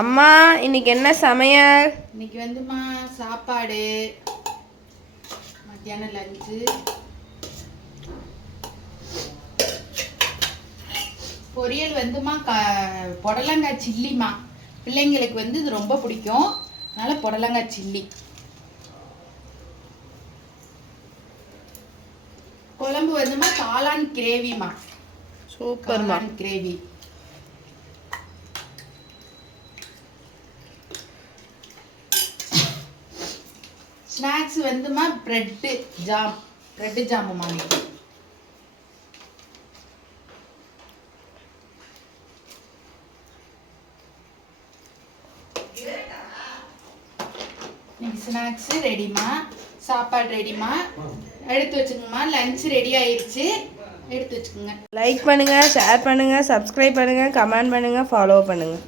அம்மா இன்னைக்கு என்ன சமையல்? இன்னைக்கு வந்துமா சாப்பாடு, மத்தியானம் லஞ்சு, பொரியல் வந்துமா புடலங்காய் சில்லிமா. பிள்ளைங்களுக்கு வந்து இது ரொம்ப பிடிக்கும், அதனால புடலங்காய் சில்லி. குழம்பு வந்துமா காளான் கிரேவிமா. சூப்பர்மா. கிரேவி. ஸ்நாக்ஸ் வந்துமா பிரெட் ஜாமுமா. ஸ்நாக்ஸ் ரெடிமா, சாப்பாடு ரெடிமா. எடுத்து வச்சுக்கோங்கம்மா. லஞ்ச் ரெடி ஆயிடுச்சு, எடுத்து வச்சுக்கோங்க. லைக் பண்ணுங்க, ஷேர் பண்ணுங்க, சப்ஸ்கிரைப் பண்ணுங்க, கமெண்ட் பண்ணுங்க, ஃபாலோ பண்ணுங்க.